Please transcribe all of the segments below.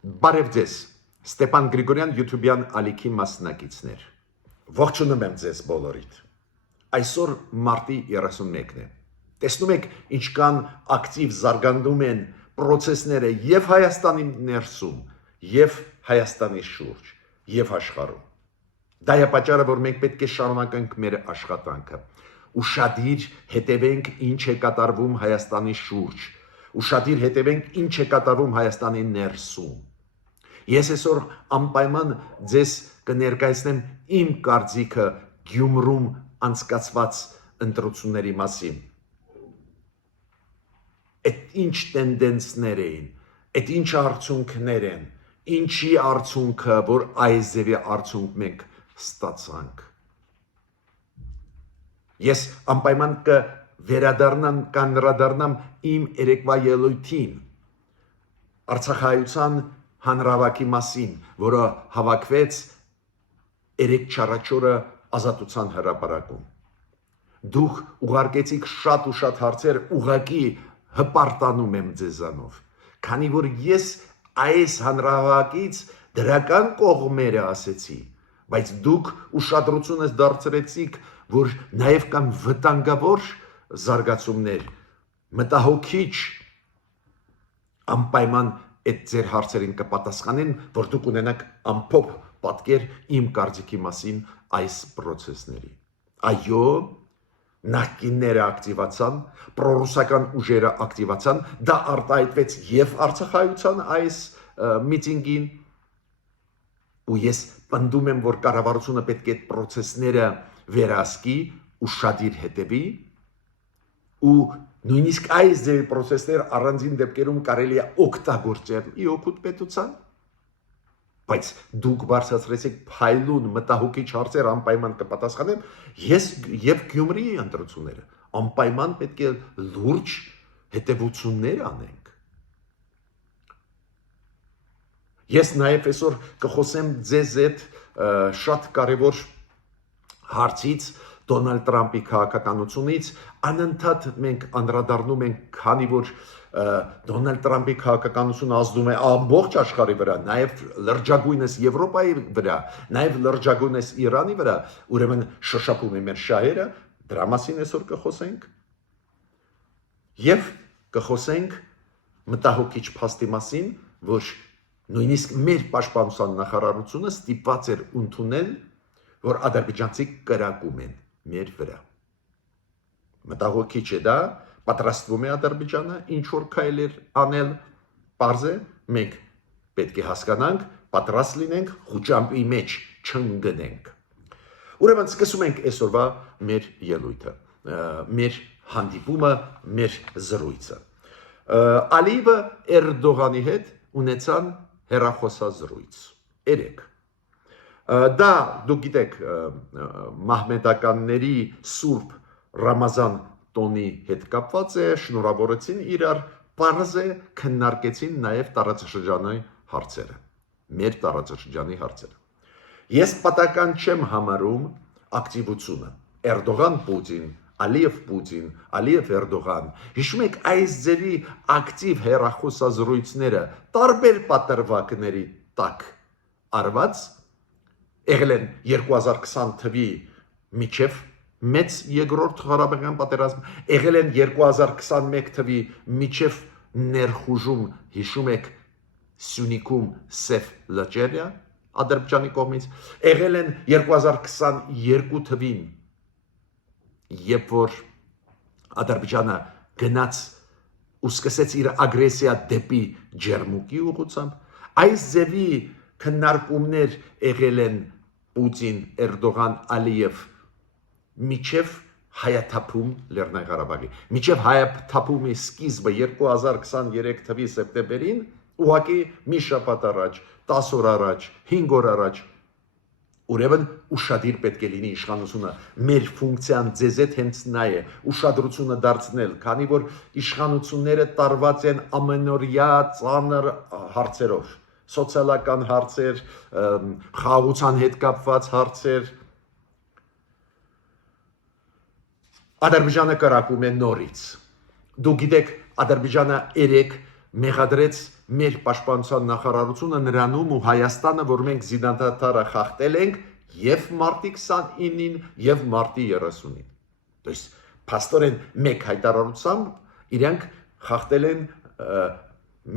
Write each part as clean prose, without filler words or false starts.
Բարև ձեզ, Ստեփան Գրիգորյան YouTube-յան ալիքի մասնակիցներ։ Ողջունում եմ ձեզ բոլորիդ։ Այսօր մարտի 31-ն է։ Տեսնում եք ինչքան ակտիվ զարգանում են process-ները եւ Հայաստանի ներսում, եւ Հայաստանի շուրջ, եւ աշխարհում։ Դա է պատճառը, որ մենք պետք է շարունակենք մեր աշխատանքը։ Ուշադիր հետևենք ինչ է կատարվում Հայաստանի շուրջ, ուշադիր հետևենք ինչ է կատարվում Հայաստանի ներսում։ Ես այսօր անպայման ձեզ կներկայացնեմ իմ կարծիքը Գյումրում անցկացված ընտրությունների մասին։ Այդ ինչ տենդենսներ էին, այդ ինչ արդյունքներ են, ինչի արդյունքը, որ այս ձևի արդյունք մենք ստացանք։ Ես անպայման կանդրադառնամ իմ երեկվա ելույթին Արցախայցյան հանրավակի մասին, որը հավաքվեց 3-4 օրը ազատության հրապարակում։ Դուք ուղարկեցիք շատ ու շատ հարցեր, ուղղակի հպարտանում եմ ձեզանով, քանի որ ես այս հանրավակից դրական կողմերը ասեցի, բայց դուք ուշադրությունս դարձրեցիք, որ նաև կան վտանգավոր զարգացումներ, մտահոգիչ անպայման այդ ձեր հարցերին կպատասխանեն, որ դուք ունենաք ամփոփ պատկեր իմ կարծիքի մասին այս process-ների։ Այո, նախկինները ակտիվացան, պրոռուսական ուժերը ակտիվացան, դա արտահայտվեց եւ Արցախայցյան այս միտինգին, ու ես պնդում եմ, որ կառավարությունը պետք է այդ process-ները վերահսկի, ուշադիր հետևի, ու նույնիսկ այս ձևի process-ներ առանձին դեպքերում կարելի է օգտագործել ի օգուտ պետության, բայց դուք բարձրացրեցիք փայլուն մտահոգիչ հարցեր, անպայման կպատասխանեմ, ես եւ Գյումրիի ընտրությունները անպայման պետք է լուրջ հետևություններ անենք։ Ես նաև այսօր կխոսեմ ձեզ այդ շատ կարևոր հարցից, Դոնալդ Տրամփի քաղաքականությունից, անընդհատ մենք անդրադառնում ենք, քանի որ Դոնալդ Տրամփի քաղաքականությունը ազդում է ամբողջ աշխարհի վրա, նաև լրջագույնս Եվրոպայի վրա, նաև լրջագույնս Իրանի վրա, ուրեմն շոշափում է մեր շահերը, դրա մասին այսօր կխոսենք, եւ կխոսենք մտահոգիչ փաստի մասին, որ նույնիսկ մեր պաշտպանության նախարարությունը ստիպված էր ընդունել, որ ադրբեջանցիք կրակում են մեր վրա։ Մտահոգիչ է դա, պատրաստվում է Ադրբեջանը ինչ որ քայլեր անել, պարզ է, մենք պետք է հասկանանք, պատրաստ լինենք, խուճամփի մեջ չընկնենք։ Ուրեմն սկսում ենք այսօրվա մեր ելույթը, մեր հանդիպումը, մեր զրույցը։ Ալիևը Էրդողանի հետ ունեցան հեռախոսազրույց։ 3 Դա դուք գիտեք մահմեդականների Սուրբ Ռամազան տոնի հետ կապված է, շնորհավորեցին իրար, պարզ է, քննարկեցին նաև տարածաշրջանի հարցերը, մեր տարածաշրջանի հարցերը։ Ես պատական չեմ համարում ակտիվությունը Էրդողան-Պուտին, Ալիև-Պուտին, Ալիև-Էրդողան։ Հիշում եք այս ձևի ակտիվ հեռախոսազրույցները տարբեր պատրվակների տակ արված եղել են 2020 թվի միջև մեծ երկրորդ Ղարաբաղյան պատերազմ, եղել են 2021 թվի միջև ներխուժում, հիշում եք Սյունիքում Սև լճերը Ադրբեջանի կողմից, եղել են 2022 թվին, երբ որ Ադրբեջանը գնաց ու սկսեց իր ագրեսիա դեպի Ջերմուկի ուղղությամբ, այս ձևի քննարկումներ եղել են Պուտին, Էրդողան, Ալիև միջև հայաթափում Լեռնային Ղարաբաղի, միջև հայաթափումի սկիզբը 2023 թվի սեպտեմբերին, ուղղակի մի շաբաթ առաջ, 10 օր առաջ, 5 օր առաջ, ուրեմն ուշադիր պետք է լինի իշխանությունը, մեր ֆունկցիան ձեզ հետ հենց նա է, ուշադրությունը դարձնել, քանի որ իշխանությունները տարված են ամենօրյա ծանր հարցերով, սոցիալական հարցեր, խաղաղության հետ կապված հարցեր։ Ադրբեջանը կրակում է նորից։ Դուք գիտեք, Ադրբեջանը 3 մեղադրեց մեր պաշտպանության նախարարությունը նրանում ու Հայաստանը, որ մենք զինադատարը խախտել ենք եւ մարտի 29-ին եւ մարտի 30-ին։ То есть փաստորեն մեկ հայտարարությամբ իրենք խախտել են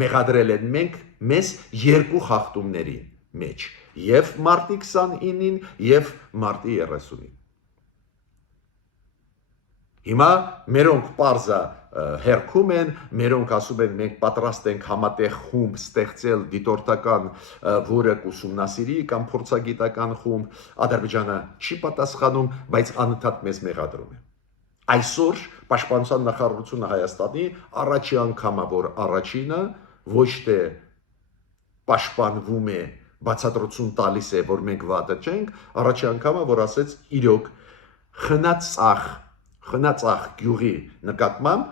մեղադրել են մենք մեզ երկու խախտումների մեջ եւ մարտի 29-ին եւ մարտի 30-ին։ Հիմա մերոնք պարզա հերքում են, մերոնք ասում են մենք պատրաստ ենք համատեղ խումբ ստեղծել դիտորդական, որը կուսումնասիրի կամ փորձագիտական խումբ, Ադրբեջանը չի պատասխանում, բայց անընդհատ մեզ մեղադրում է։ Այսօր Պաշտպանության նախարարությունը Հայաստանի առաջի անգամը, որ առաջինը ոչ թե պաշտպանվում է, բացատրություն տալիս է, որ մենք վատը չենք, առաջի անգամը, որ ասեց իրոք խնածախ գյուղի նկատմամբ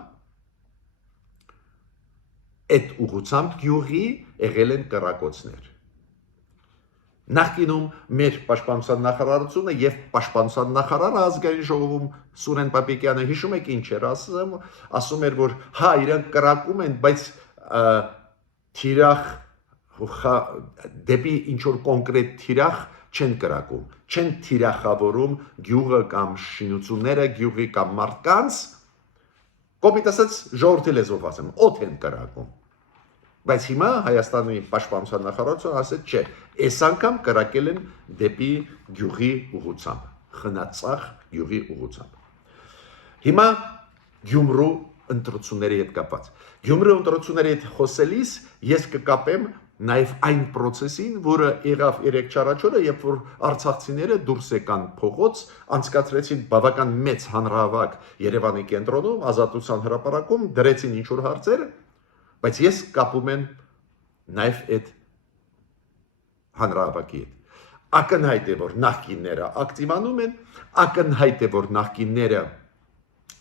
այդ ուղղությամբ գյուղի եղել են կրակոցներ։ Նախկինում մեր պաշտպանության նախարարությունը եւ պաշտպանության նախարարը ազգային ժողովում Սուրեն Պապիկյանը հիշում եք ինչ էր ասում էր, որ հա իրենք կրակում են, բայց թիրախ դեպի ինչ որ կոնկրետ թիրախ չեն կրակում, չեն թիրախավորում գյուղը կամ շինությունները, գյուղի կամ մարդկանց, կոպիտ ասած ժողովրդի լեզվով ասեմ, օդ են կրակում։ Բայց հիմա Հայաստանի պաշտպանության նախարարությունը ասեց, չէ, այս անգամ կրակել են դեպի գյուղի ուղղությամբ, խնածախ գյուղի ուղղությամբ։ Հիմա Գյումրու ընտրությունների հետ կապված։ Գյումրու ընտրությունների հետ խոսելիս ես կկապեմ նաև այն process-ին, որը եղավ 3 չարաչորը, երբ որ արցախցիները դուրս եկան փողոց, անցկացրեցին բավական մեծ հանրահավաք Երևանի կենտրոնում, Ազատության հրապարակում, դրեցին ինչ որ հարցեր, բայց ես կապում եմ նաև այդ հանրահավաքի հետ։ Ակնհայտ է, որ նախկինները ակտիվանում են, ակնհայտ է, որ նախկինները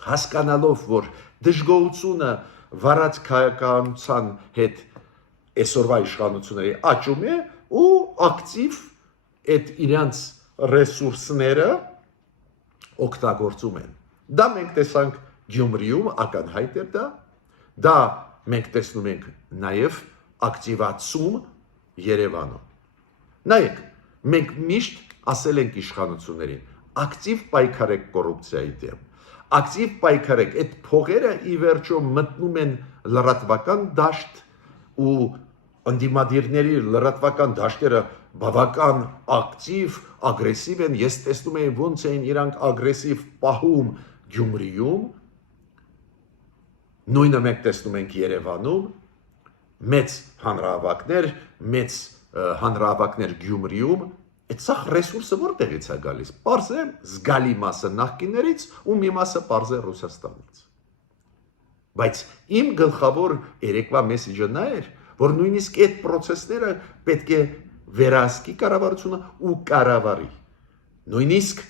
հասկանալով, որ դժգոհությունը վարած քաղաքականության հետ այսօրվա իշխանությունների աճում է ու ակտիվ այդ իրանց ռեսուրսները օգտագործում են։ Դա մենք տեսանք Գյումրիում, ակնհայտ էր դա մենք տեսնում ենք նաև ակտիվացում Երևանում։ Նայեք, մենք միշտ ասել ենք իշխանություններին, ակտիվ պայքարեք կոռուպցիայի դեմ, ակտիվ պայքարեք, այդ փողերը ի վերջո մտնում են լրատվական դաշտ ու ընդդիմադիրների լրատվական դաշտերը բավական ակտիվ, ագրեսիվ են, ես տեսնում եմ ոնց են իրանք ագրեսիվ պահում Գյումրիում, նույնը մենք տեսնում ենք Երևանում, մեծ հանրահավաքներ Գյումրիում, այդ սա ռեսուրսը որտեղից է գալիս, պարզ է զգալի մասը նախկիններից ու մի մասը պարզ է Ռուսաստանից։ Բայց իմ գլխավոր երեկվա մեսիջը նա էր, որ նույնիսկ այդ process-ները պետք է վերահսկի կառավարությունը ու կառավարի։ Նույնիսկ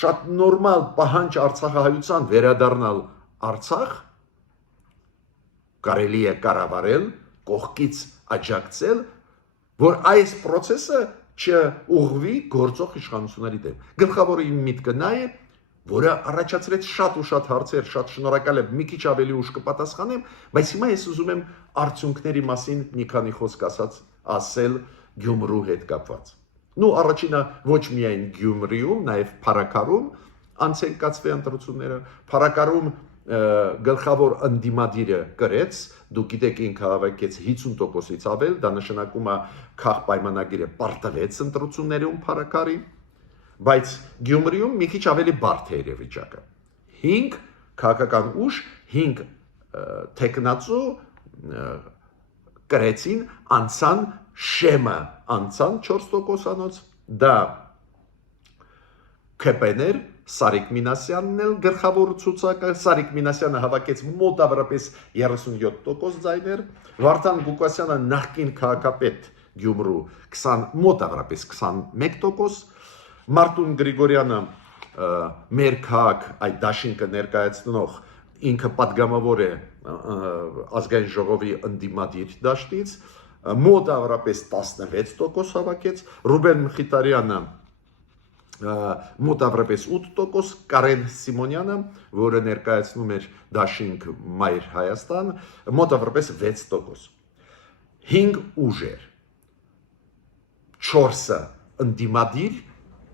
շատ նորմալ պահանջ Արցախահայության վերադառնալ Արցախ կարելի է կառավարել, կողքից աջակցել, որ այս process-ը չուղղվի գործող իշխանությունների դեմ։ Գլխավոր իմ միտքը նա է, որը առաջացրեց շատ ու շատ հարցեր, շատ շնորհակալ եմ, մի քիչ ավելի ուշ կպատասխանեմ, բայց հիմա ես ուզում եմ արդյունքների մասին մի քանի խոսք ասել Գյումրու հետ կապված։ Նու առաջինը ոչ միայն Գյումրիում, նաև Փարաքարում անցեն կացվի ընտրությունները, Փարաքարում գլխավոր ընդդիմադիրը կրեց, դուք գիտեք ինքը հավաքեց 50%-ից ավել, դա նշանակում է քաղ պայմանագիրը պարտվեց ընտրություններում Փարաքարի, բայց Գյումրիում մի քիչ ավելի բարդ է իրավիճակը։ 5 քաղաքական ուժ, 5 տեխնացու կրեցին, անցան շեմը, անցան 4%-անոց, դա ԿՊ-ներ, Սարիկ Մինասյանն էլ գլխավոր ցուցակը, Սարիկ Մինասյանը հավաքեց մոտավորապես 37% ձայներ, Վարդան Ղուկասյանը նախկին քաղաքապետ Գյումրու մոտավորապես 21%, Մարտուն Գրիգորյանը մեր քաղաք այդ դաշինքը ներկայացնող ինքը պատգամավոր է ազգային ժողովի ընդդիմադիր դաշտից, մոտավորապես 16% հավաքեց, Ռուբեն Մխիթարյանը մոտավորապես 8%, Կարեն Սիմոնյանը, որը ներկայացնում էր դաշինք Մայր Հայաստան, մոտավորապես 6%։ 5 ուժեր, 4-ը ընդդիմադիր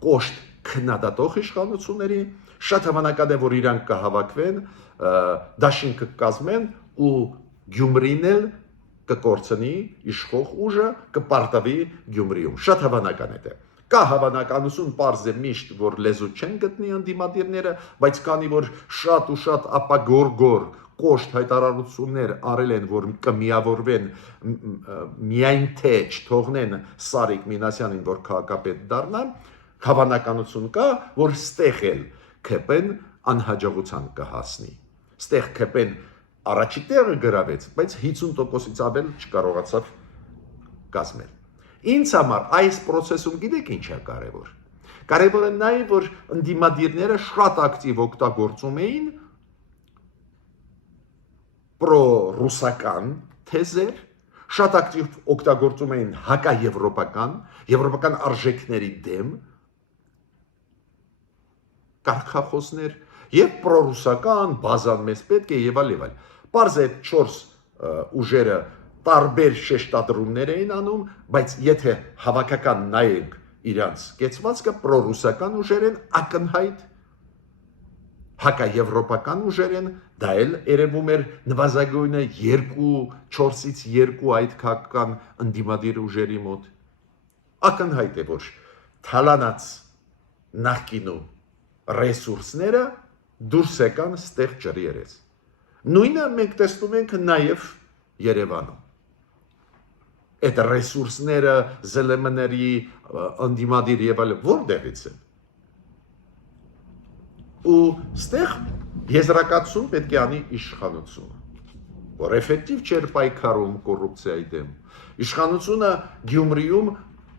կոշտ քննադատող իշխանությունների, շատ հավանական է, որ իրանք կհավաքվեն, դաշին կկազմեն ու Գյումրին էլ կկորցնի իշխող ուժը, կպարտավի Գյումրիում։ Շատ հավանական է դա։ Կա հավանականություն, պարզ է միշտ, որ լեզու չեն գտնի ընդդիմադիրները, բայց քանի որ շատ ու շատ ապագորգոր կոշտ հայտարարություններ արել են, որ կմիավորվեն միայն թե չթողնեն Սարիկ Մինասյանին, որ քաղաքապետ դառնա, հավանականություն կա, որ ստեղ էլ ԿՊ-ն անհաջողության կհասնի։ Ստեղ ԿՊ-ն առաջի տեղը գրավեց, բայց 50%-ից ավել չկարողացավ կազմել։ Ինձ համար այս process-ում գիտեք ինչ է կարևոր։ Կարևորը նա է, որ ընդդիմադիրները շատ ակտիվ օգտագործում էին պրո-ռուսական թեզեր, շատ ակտիվ օգտագործում էին հակաեվրոպական արժեքների դեմ կարգախոսներ եւ պրո-ռուսական բազան մեզ պետք է եւ այլ։ Պարզ է 4 ուժերը տարբեր շեշտադրումներ էին անում, բայց եթե հավաքական նայենք իրանց կեցվածքը պրո-ռուսական ուժեր են ակնհայտ, հակաեվրոպական ուժեր են, դա էլ երևում էր նվազագույնը 4-ից 2 այդ քաղաքական ընդդիմադիր ուժերի մոտ։ Ակնհայտ է, որ թալանած նախկինու ռեսուրսները դուրս եկան ստեղ ջրի երես։ Նույնը մենք տեսնում ենք նաև Երևանում։ Այդ ռեսուրսները ԶԼՄ-ների ընդդիմադիր եւ այլ որտեղից են։ Ու ստեղ եզրակացում պետք է անի իշխանությունը, որ էֆեկտիվ չէր պայքարում կոռուպցիայի դեմ։ Իշխանությունը Գյումրիում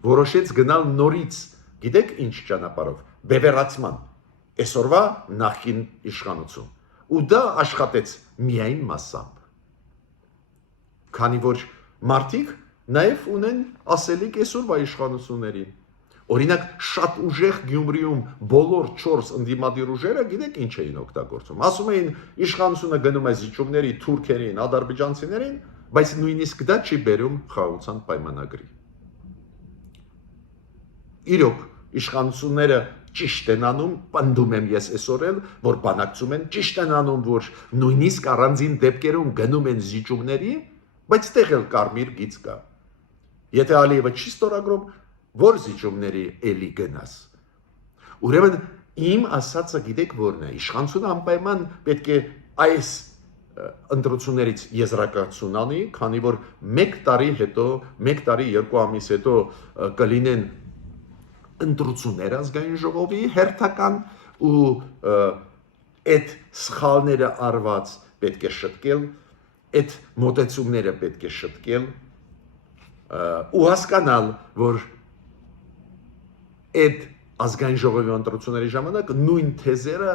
որոշեց գնալ նորից, գիտեք ինչ ճանապարհով, բևեռացման, այսօրվա նախկին իշխանություն։ Ու դա աշխատեց միայն մասամբ։ Քանի որ մարդիկ նաև ունեն ասելիք այսօրվա իշխանություններին։ Օրինակ շատ ուժեղ Գյումրիում բոլոր 4 ընդդիմադիր ուժերը գիտեք ինչ էին օգտագործում։ Ասում էին իշխանությունը գնում է զիջումների թուրքերին, ադրբեջանցիներին, բայց նույնիսկ դա չի բերում խաղաղության պայմանագրի։ Իրոք իշխանությունները ճիշտ են անում, պնդում եմ ես այսօր էլ, որ բանակցում են, ճիշտ են անում, որ նույնիսկ առանձին դեպքերում գնում են զիջումների, բայց տեղ էլ կարմիր գիծ կա։ Եթե Ալիևը չի ստորագրում, որ զիջումների էլի գնաս։ Ուրեմն իմ ասածը գիտեք որն է, իշխանությունը անպայման պետք է այս ընտրություններից եզրակացություն անի, քանի որ 1 տարի հետո, 1 տարի 2 ամիս հետո կլինեն ընտրություններ ազգային ժողովի հերթական ու այդ սխալները արված պետք է շտկել, այդ մոտեցումները պետք է շտկել ու հասկանալ, որ այդ ազգային ժողովի ընտրությունների ժամանակ նույն թեզերը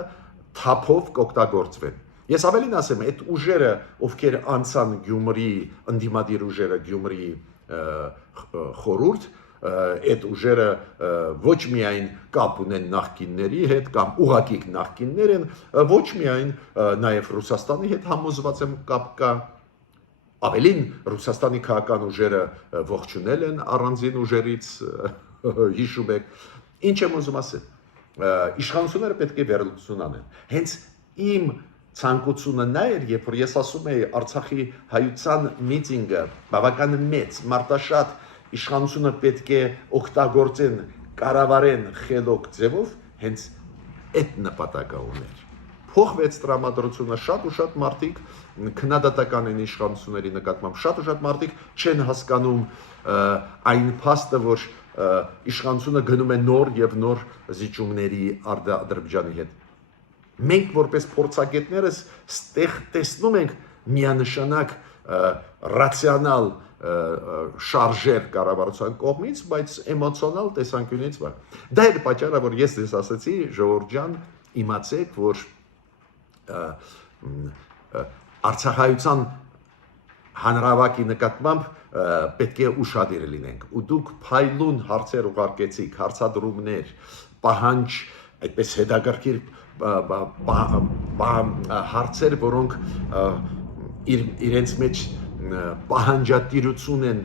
թափով կօգտագործվեն։ Ես ավելին ասեմ, այդ ուժերը, ովքեր անցան Գյումրի, ընդդիմադիր ուժերը Գյումրի խորհուրդ, այդ ուժերը ոչ միայն կապ ունեն նախկինների հետ կամ ուղղակի նախկիններ են, ոչ միայն նաև Ռուսաստանի հետ համոզված եմ կապ կա, ավելին Ռուսաստանի քաղաքական ուժերը ողջունել են առանձին ուժերից, հիշում եք, ինչ եմ ուզում ասել, իշխանությունները պետք է վերլուծություն անեն, հենց իմ ցանկությունը նա էր, երբ որ ես ասում էի Արցախի հայության միտինգը բավական մեծ, մարտաշատ իշխանությունը պետք է օգտագործեն, կառավարեն խելոք ձևով, հենց այդ նպատակը ուներ։ Փոխվեց տրամադրությունը, շատ ու շատ մարդիկ քննադատական են իշխանությունների նկատմամբ, շատ ու շատ մարդիկ չեն հասկանում այն փաստը, որ իշխանությունը գնում է նոր եւ նոր զիջումների Ադրբեջանի հետ։ Մենք որպես փորձագետներս ստեղ տեսնում ենք միանշանակ ռացիոնալ շարժեր կառավարության կողմից, բայց էմոցիոնալ տեսանկյունից վար։ Դա է պատճառը, որ ես ձեզ ասացի, ժողովուրդ ջան, իմացեք, որ Արցախայցյան հանրավակի նկատմամբ պետք է ուշադիր լինենք։ Ու դուք փայլուն հարցեր ուղարկեցիք, հարցադրումներ, պահանջ, այդպես հետաքրքիր հարցեր, որոնք իրենց մեջ պահանջատիրություն են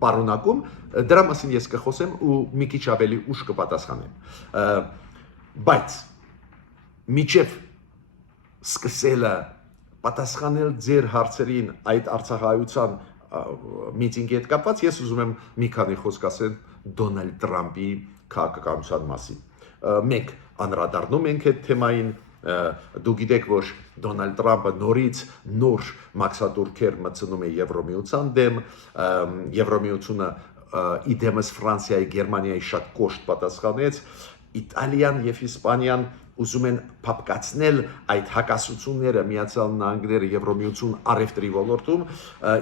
պարունակում, դրա մասին ես կխոսեմ ու մի քիչ ավելի ուշ կպատասխանեմ։ Բայց միջև սկսելը պատասխանել ձեր հարցերին այդ արցախայության միտինգի հետ կապված, ես ուզում եմ մի քանի խոսք ասել Դոնալդ Տրամփի քաղաքականության մասին։ Մենք անդրադառնում ենք այդ թեմային, դու գիտեք, որ Դոնալդ Տրամփը նորից նոր մաքսատուրքեր մտցնում է Եվրոմիության դեմ, Եվրոմիությունը իդեմս Ֆրանսիայի, Գերմանիայի շատ կոշտ պատասխանեց, Իտալիան եւ Իսպանիան ուզում են փապկացնել այդ հակասությունները Միացյալ Նահանգները Եվրոմիություն առևտրի ոլորտում,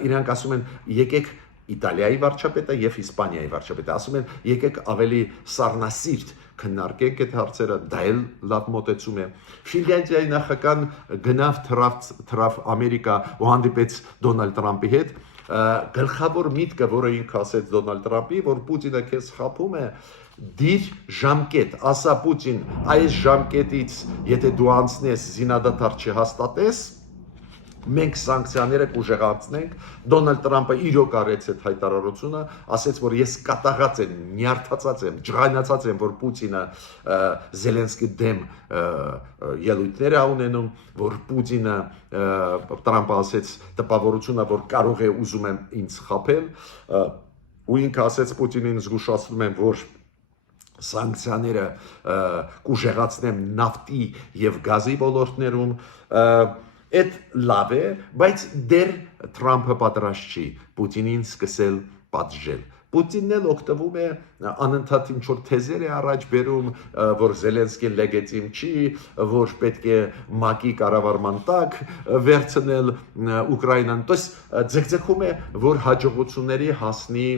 իրանք ասում են եկեք Իտալիայի վարչապետը եւ Իսպանիայի վարչապետը ասում են եկեք ավելի սառնասիրտ քննարկենք այդ հարցերը, դա էլ լավ մոտեցում է։ Ֆինլանդիայի նախագահան գնավ թռավ Ամերիկա ու հանդիպեց Դոնալդ Տրամփի հետ, գլխավոր միտքը, որը ինքը ասեց Դոնալդ Տրամփի, որ Պուտինը քեզ խափում է, դիր ժամկետ, ասա Պուտին, այս ժամկետից եթե դու անցնես զինադադար չհաստատես, մենք սանկցիաները կուժեղացնենք։ Դոնալդ Տրամփը իրոք արեց այդ հայտարարությունը, ասեց, որ ես կատաղած եմ, նյարդացած եմ, ջղայնացած եմ, որ Պուտինը Զելենսկի դեմ ելույթներ է ունենում, որ Պուտինը Տրամփը ասեց տպավորությունը, որ կարող է ուզում եմ ինձ խաբել, ու ինքը ասեց Պուտինին զգուշացնում եմ, որ սանկցիաները կուժեղացնեմ նավթի եւ գազի ոլորտներում, Այդ լավ է, բայց դեռ Տրամփը պատրաստ չի Պուտինին սկսել պատժել։ Պուտինն էլ օգտվում է անընդհատ ինչ-որ թեզեր է առաջ բերում, որ Զելենսկին լեգիտիմ չի, որ պետք է ՄԱԿ-ի կառավարման տակ վերցնել Ուկրաինան, տոս ձգձգում է, որ հաջողությունների հասնի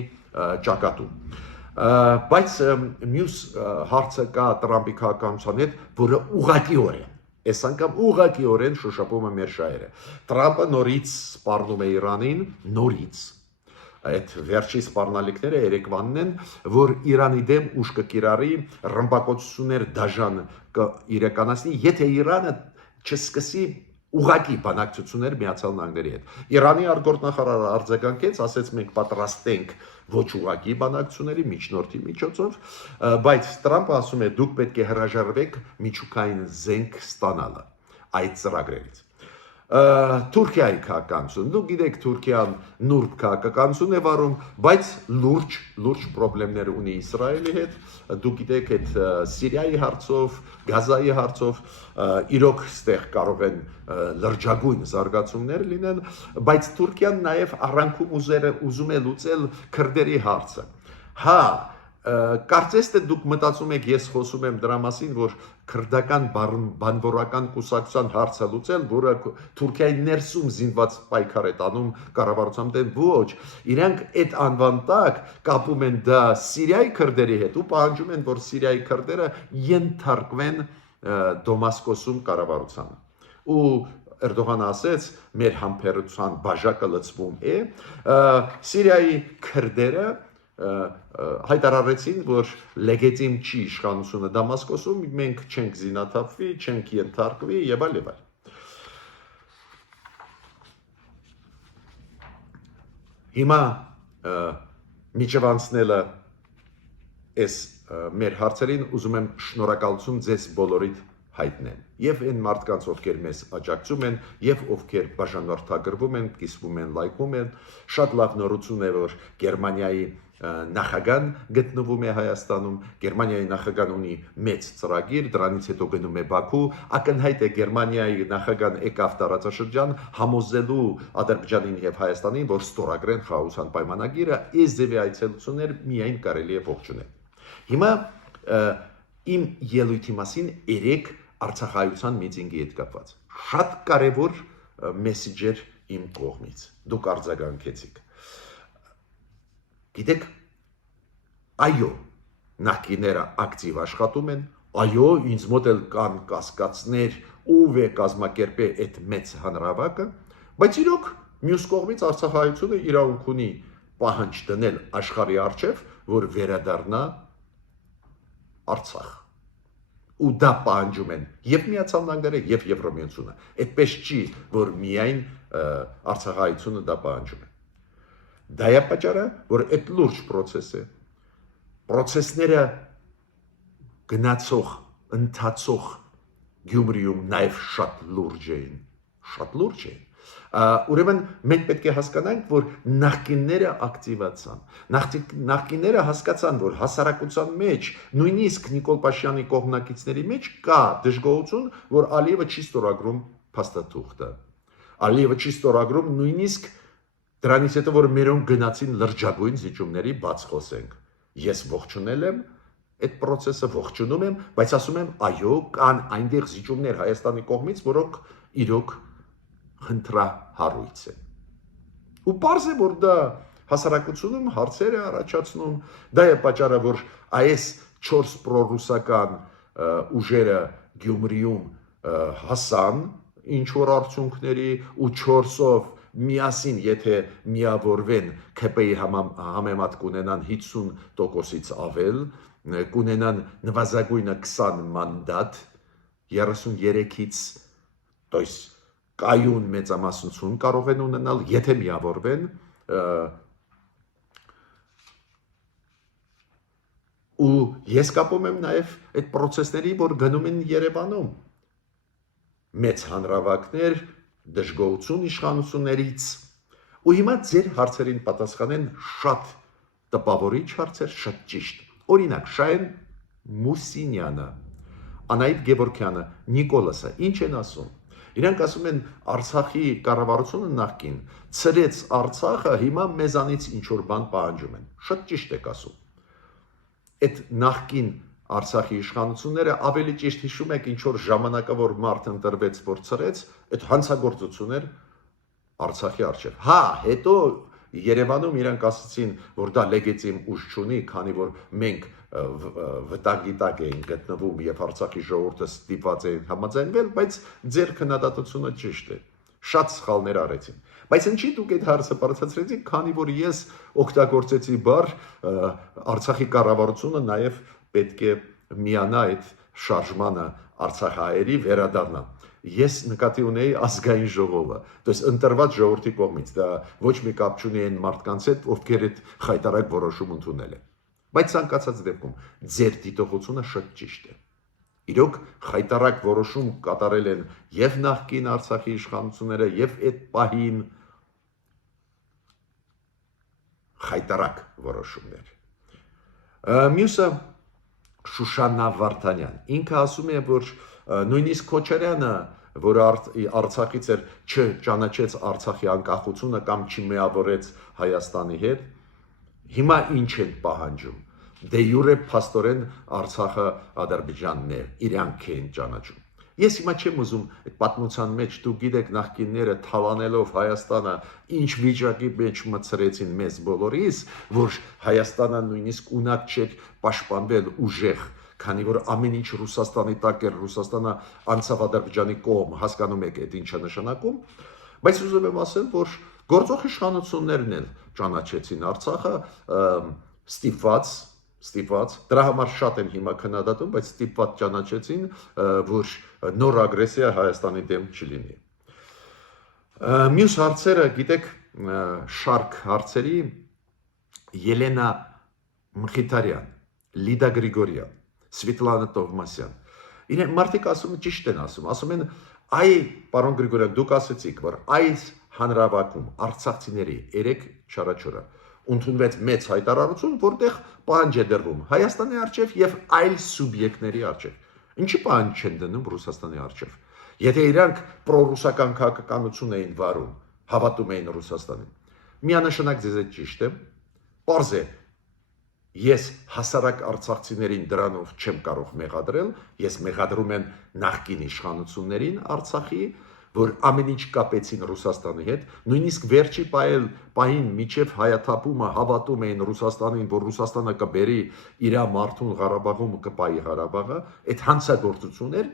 ճակատում։ Բայց մյուս հարցը կա Տրամփի քաղաքականության հետ, որը ուղղակիորեն Այս անգամ ուղղակիորեն շոշափում է մեր շահերը։ Տրամփը նորից սպառնում է Իրանին, նորից։ Այդ վերջի սպառնալիքները երեկվանն են, որ Իրանի դեմ ուժ կկիրառի, ռմբակոծություններ դաժան կիրականացնի, եթե Իրանը չսկսի ուղղակի բանակցություններ Միացյալ Նահանգների հետ։ Իրանի արտգործնախարարը արձագանքեց, ասեց մենք պատրաստ ենք ոչ ուղղակի բանակցությունների միջնորդի միջոցով, բայց Տրամփը ասում է դուք պետք է հրաժարվեք միջուկային զենք ստանալը այդ ծրագրերից։ Թուրքիայի քաղաքականություն, դուք գիտեք Թուրքիան նուրբ քաղաքականություն է վարում, բայց լուրջ խնդիրներ ունի Իսրայելի հետ, դուք գիտեք այդ Սիրիայի հարցով, Գազայի հարցով, իրոք ստեղ կարող են լրջագույն զարգացումներ լինեն, բայց Թուրքիան նաև առանքում ուզում է լուծել քրդերի հարցը։ Հա, կարծես թե դուք մտածում եք, ես խոսում եմ դրա մասին, որ քրդական բանվորական կուսակցության հարցը լուծել, որը Թուրքիայի ներսում զինված պայքար է տանում կառավարության դեմ, ոչ, իրանք այդ անվան տակ կապում են դա Սիրիայի քրդերի հետ ու պահանջում են, որ Սիրիայի քրդերը ենթարկվեն Դամասկոսում կառավարությանը։ Ու Էրդողանը ասեց, մեր համբերության բաժակը լցվում է, Սիրիայի քրդերը հայտարարեցին, որ լեգիտիմ չի իշխանությունը Դամասկոսում, մենք չենք զինաթափվի, չենք ենթարկվի եւ այլ եւ այլ։ Հիմա միջև անցնելը այս մեր հարցերին ուզում եմ շնորհակալություն ձեզ բոլորիդ հայտնել եւ այն մարդկանց, ովքեր մեզ աջակցում են եւ ովքեր բաժանորդագրվում են, կիսվում են, լայքում են, շատ լավ նորություն է, որ Գերմանիայի նախագահան գտնվում է Հայաստանում, Գերմանիայի նախագահան ունի մեծ ծրագիր, դրանից հետո գնում է Բաքու, ակնհայտ է Գերմանիայի նախագահան եկավ տարածաշրջան համոզելու Ադրբեջանին եւ Հայաստանին, որ ստորագրեն խաղաղության պայմանագիրը, այս ձևի այցելություններ միայն կարելի է ողջունել։ Հիմա իմ ելույթի մասին 3 արցախայության միտինգի հետ կապված։ Շատ կարևոր մեսեջեր իմ կողմից։ Դուք արձագանքեցիք։ Գիտեք, այո, նախկիները ակտիվ աշխատում են, այո, ինձ մոտ էլ կան կասկածներ, ով է կազմակերպել այդ մեծ հանրավակը, բայց իրոք մյուս կողմից արցախայությունը իրավունք ունի պահանջ դնել աշխարհի առջև, որ վերադառնա Արցախ։ Ու դա պահանջում են եւ Միացյալ Նահանգները եւ Եվրոմիությունը։ Այդպես չի, որ միայն Արցախայցությունը դա պահանջում է։ Դա է պատճառը, որ այդ լուրջ process է։ Process-ները գնացող, ընթացող Գյումրիում նաև շատ լուրջ էին, շատ լուրջ էին։ Ուրեմն մենք պետք է հասկանանք, որ նախկինները ակտիվացան։ Նախկինները հասկացան, որ հասարակության մեջ, նույնիսկ Նիկոլ Փաշինյանի կողմնակիցների մեջ կա դժգոհություն, որ Ալիևը չի ստորագրում փաստաթուղթը։ Ալիևը չի ստորագրում նույնիսկ դրանից հետո, որ մերոն գնացին լրջագույն զիջումների բաց խոսենք։ Ես ողջունել եմ այդ process-ը, ողջունում եմ, բայց ասում եմ, այո, կան այնտեղ զիջումներ Հայաստանի կողմից, որոնք իրոք խնդրահարույց են։ Ու պարզ է, որ դա հասարակությունում հարցեր է առաջացնում, դա է պատճառը, որ այս 4 պրոռուսական ուժերը Գյումրիում հասան ինչ որ արդյունքների ու 4-ով միասին, եթե միավորվեն ՔՊ-ի համեմատ կունենան 50%-ից ավել, կունենան նվազագույնը 20 մանդատ 33-ից, то есть կայուն մեծամասնություն կարող են ունենալ, եթե միավորվեն, ու ես կապում եմ նաև այդ process-ների, որ գնում են Երևանում, մեծ հանրավակներ, դժգոհություն իշխանություններից, ու հիմա ձեր հարցերին պատասխանեն շատ տպավորիչ հարցեր, շատ ճիշտ։ Օրինակ, Շահեն Մուսինյանը, Անահիտ Գևորգյանը, Նիկոլասը, ինչ են ասում։ Իրանք ասում են Արցախի կառավարությունը նախկին ծրեց Արցախը, հիմա մեզանից ինչ որ բան պահանջում են։ Շատ ճիշտ եք ասում։ Այդ նախկին Արցախի իշխանությունները ավելի ճիշտ հիշում եք ինչ որ ժամանակավոր մարդ ընտրվեց, որ ծրեց, այդ հանցագործություն էր Արցախի առջև։ Հա, հետո Երևանում իրանք ասացին, որ դա լեգիտիմ ուժ չունի, քանի որ մենք վտանգի տակ էին գտնվում եւ Արցախի ժողովուրդը ստիպված էին համաձայնվել, բայց ձեր քննադատությունը ճիշտ է։ Շատ սխալներ արեցին։ Բայց ինչի դուք այդ հարցը բարձրացրեցիք, քանի որ ես օգտագործեցի բառ Արցախի կառավարությունը նաեւ պետք է միանա այդ շարժմանը Արցախահայերի վերադառնա։ Ես նկատի ունեի ազգային ժողովը, то есть ընտրված ժողովրդի կողմից, դա ոչ մի կապ չունի այն մարդկանց հետ, ովքեր այդ խայտարակ որոշում ընդունել են։ Բայց ցանկացած դեպքում ձեր դիտողությունը շատ ճիշտ է։ Իրոք խայտարակ որոշում կատարել են եւ նախկին Արցախի իշխանությունները, եւ այդ պահին խայտարակ որոշումներ։ Մյուսը Շուշանա Վարդանյան, ինքը ասում է, որ նույնիսկ Քոչարյանը, որը Արցախից էր, չճանաչեց Արցախի անկախությունը կամ չմիավորեց Հայաստանի հետ, հիմա ինչ են պահանջում։ Դե յուրե փաստորեն Արցախը Ադրբեջանն է, իրանք են ճանաչում։ Ես հիմա չեմ ուզում այդ պատմության մեջ, դուք գիտեք նախկինները թալանելով Հայաստանը ինչ վիճակի մեջ մցրեցին մեզ բոլորիս, որ Հայաստանը նույնիսկ ունակ չէր պաշտպանվել ուժեղ, քանի որ ամեն ինչ Ռուսաստանի տակ էր, Ռուսաստանը անցավ Ադրբեջանի կողմ, հասկանում եք այդ ինչա նշանակում, բայց ուզում եմ ասել, որ գործող իշխանություններն են ճանաչեցին Արցախը ստիպված, դրա համար շատ են հիմա քննադատում, բայց ստիպված ճանաչեցին, որ նոր ագրեսիա Հայաստանի դեմ չլինի։ Մյուս հարցերը, գիտեք, շարք հարցերի Ելենա Մխիթարյան, Լիդա Գրիգորյան, Սվետլանա Տովմասյան։ Իրենք մարդիկ ասում են, ճիշտ են ասում են, այ պարոն Գրիգորյան, դուք ասեցիք, որ այս հանրավակում արցախցիների 3 չարաչորա ընդունվեց մեծ հայտարարություն, որտեղ պահանջ է դրվում Հայաստանի առջև եւ այլ սուբյեկտների առջև։ Ինչի պահանջ չեն դնում Ռուսաստանի առջև։ Եթե իրանք պրոռուսական քաղաքականություն էին վարում, հավատում էին Ռուսաստանին։ Միանշանակ ձեզ է ճիշտ է։ Պարզ է, ես հասարակ արցախցիներին դրանով չեմ կարող մեղադրել, ես մեղադրում եմ նախկին իշխանություններին Արցախի, որ ամեն ինչ կապեցին Ռուսաստանի հետ, նույնիսկ վերջի պահին միջև հայաթափումը հավատում էին Ռուսաստանին, որ Ռուսաստանը կբերի իր մարդուն Ղարաբաղում կպայի Ղարաբաղը, այդ հանցագործություն էր,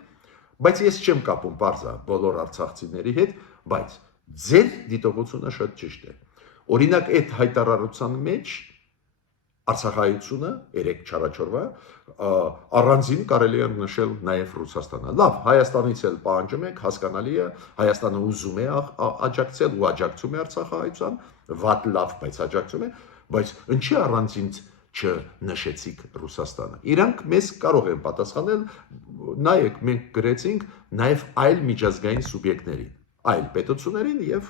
բայց ես չեմ կապում բարձա բոլոր արցախցիների հետ, բայց ձեր դիտողությունը շատ ճիշտ է։ Օրինակ այդ հայտարարության մեջ Արցախայությունը 3-4-օրվա առանձին կարելի է նշել նաև Ռուսաստանը։ Լավ, Հայաստանից էլ պահանջում եք, հասկանալի է, Հայաստանը ուզում է աջակցել ու աջակցում է Արցախահայության, վատ լավ, բայց աջակցում է, բայց ինչի առանձին չնշեցիք Ռուսաստանը։ Իրանք մեզ կարող են պատասխանել, նայեք, մենք գրեցինք նաև այլ միջազգային սուբյեկտներին, այլ պետություններին եւ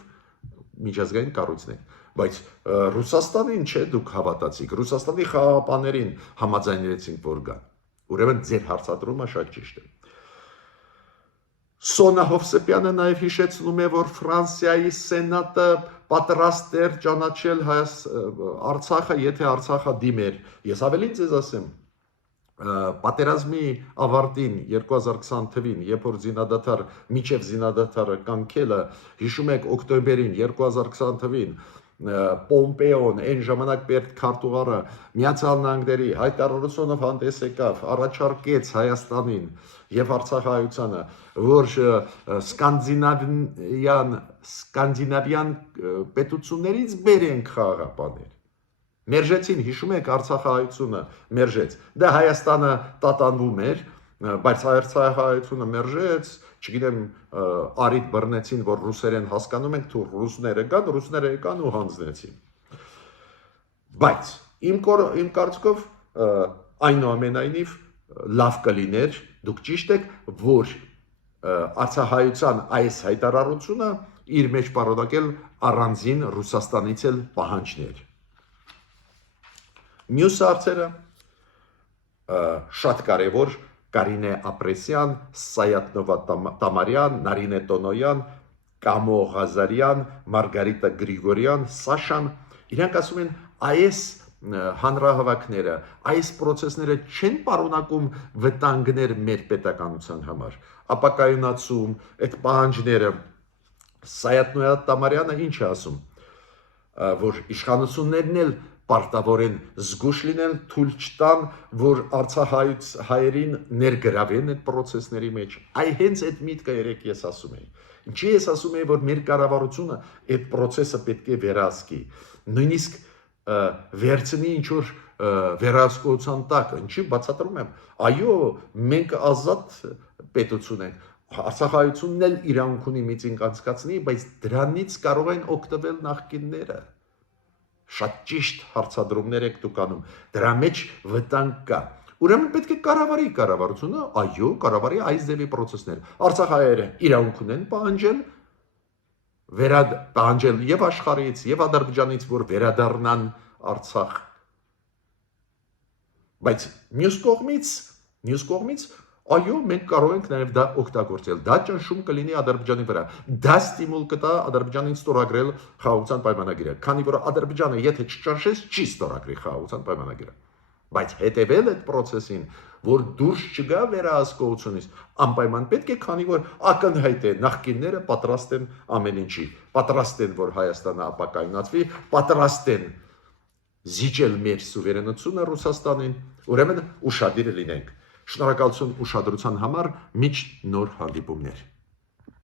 միջազգային կառույցներին, բայց Ռուսաստանին չէ դուք հավատացիք, Ռուսաստանի խաղաղապահներին համաձայնեցինք, որ գան։ Ուրեմն ձեր հարցադրումը շատ ճիշտ է։ Սոնա Հովսեփյանը նաև հիշեցնում է, որ Ֆրանսիայի սենատը պատրաստ էր ճանաչել Արցախը, եթե Արցախը դիմեր։ Ես ավելին ձեզ ասեմ, պատերազմի ավարտին 2020 թվին, երբ որ զինադադար միջև զինադադարը կանգնելը, հիշում եք օկտոբերին 2020 թվին Պոմպեոն, այն ժամանակ պետքարտուղարը Միացյալ Նահանգների հայտարարությունով հանդես եկավ, առաջարկեց Հայաստանին եւ Արցախահայությանը, որ սկանդինավյան պետություններից բերենք խաղաղապահներ։ Մերժեցին, հիշում եք, Արցախահայությունը մերժեց։ Դա Հայաստանը տատանվում էր, բայց Արցախահայությունը մերժեց, չգիտեմ, արիդ բռնեցին, որ ռուսերեն հասկանում ենք, թող ռուսները եկան ու հանձնեցին։ Բայց իմ կարծիքով այնուամենայնիվ լավ կլիներ, դուք ճիշտ եք, որ Արցախահայության այս հայտարարությունը իր մեջ պարունակել առանձին Ռուսաստանից էլ պահանջներ։ Մյուս հարցերը շատ կարևոր Կարինե Ապրեսյան, Սայաթնովա Տամարյան, Նարինե Տոնոյան, Կամո Ղազարյան, Մարգարիտա Գրիգորյան, Սաշան, իրանք ասում են, այս հանրահավաքները, այս process-ները չեն պարունակում վտանգներ մեր պետականության համար, ապակայունացում, այդ պահանջները։ Սայաթնովա Տամարյանը ինչ է ասում, որ իշխանություններն էլ պարտավոր են զգուշ լինել, թույլ չտան, որ արցախահայերին ներգրավեն այդ process-ների մեջ։ Այ հենց այդ միտքը երեք ես ասում եի։ Ինչի ես ասում եի, որ մեր կառավարությունը այդ process-ը պետք է վերահսկի, նույնիսկ վերցնի ինչ-որ վերահսկողության տակ, ինչի բացատրում եմ, այո, մենք ազատ պետություն ենք, Արցախահայությունն էլ իրանք ունի միտինգ անցկացնի, բայց դրանից կարող են օգտվել նախկինները։ Շատ ճիշտ հարցադրումներ եք դուք անում, դրա մեջ վտանգ կա։ Ուրեմն պետք է կառավարությունը, այո, կառավարի այս ձևի process-ներ։ Արցախահայերը իրանք ունեն պահանջել եւ աշխարհից եւ Ադրբեջանից, որ վերադառնան Արցախ։ Բայց մյուս կողմից, այո, մենք կարող ենք նաև դա օգտագործել։ Դա ճնշում կլինի Ադրբեջանի վրա։ Դա ստիմուլ կտա Ադրբեջանին ստորագրել խաղաղության պայմանագիրը, քանի որ Ադրբեջանը եթե չճնշես, չի ստորագրի խաղաղության պայմանագիրը։ Բայց հետևել այդ process-ին, որ դուրս չգա վերահսկողությունից, անպայման պետք է, քանի որ ակնհայտ է նախկինները պատրաստ են ամեն ինչի, պատրաստ են, որ Հայաստանը ապակայունացվի, պատրաստ են զիջել մեր սուվերենությունը Ռուսաստանին, ուրեմն ուշադիր լինենք։ Շնորհակալություն ուշադրության համար, մինչ նոր հանդիպումներ։